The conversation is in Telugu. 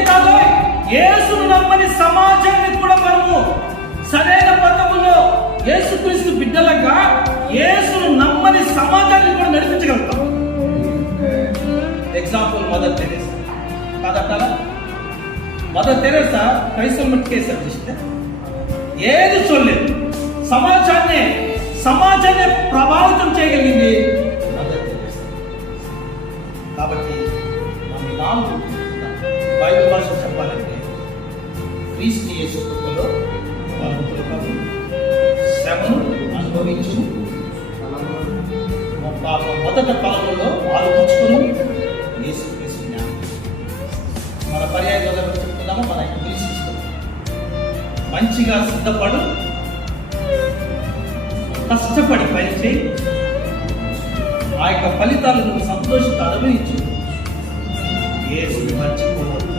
అంతేకాదు యేసును నమ్మని సమాజాన్ని కూడా మనము సరైన పద్ధతిలో యేసుక్రీస్తు బిడ్డలుగా యేసును నమ్మని సమాజాన్ని కూడా నడిపించగలుగుతాం. ఎగ్జాంపుల్ మదర్ తెరేసా కాదంటారా? మదర్ తెరేసా క్రైస్తవ మట్టుకేసారు చూస్తే ఏది చూడలేదు. సమాజాన్ని ప్రభావితం చేయగలిగింది మదర్ తెరేసా. కాబట్టి మన నాలుగు బైబిల్ భాష చెప్పాలంటే క్రీస్తు యేసు కృపలో శ్రమను అనుభవించు మొదట కాలంలో ఆలోచించుకుని యేసుక్రీస్తు జ్ఞానం. మన పర్యాయ చెప్తున్నాము, మన ఇంగ్లీష్ సిస్టమ్ మంచిగా సిద్ధపడు, కష్టపడి పనిచేయి, ఆ యొక్క ఫలితాలను సంతోషంగా అనుభవించు. యేసుని మర్చిపోవద్దు.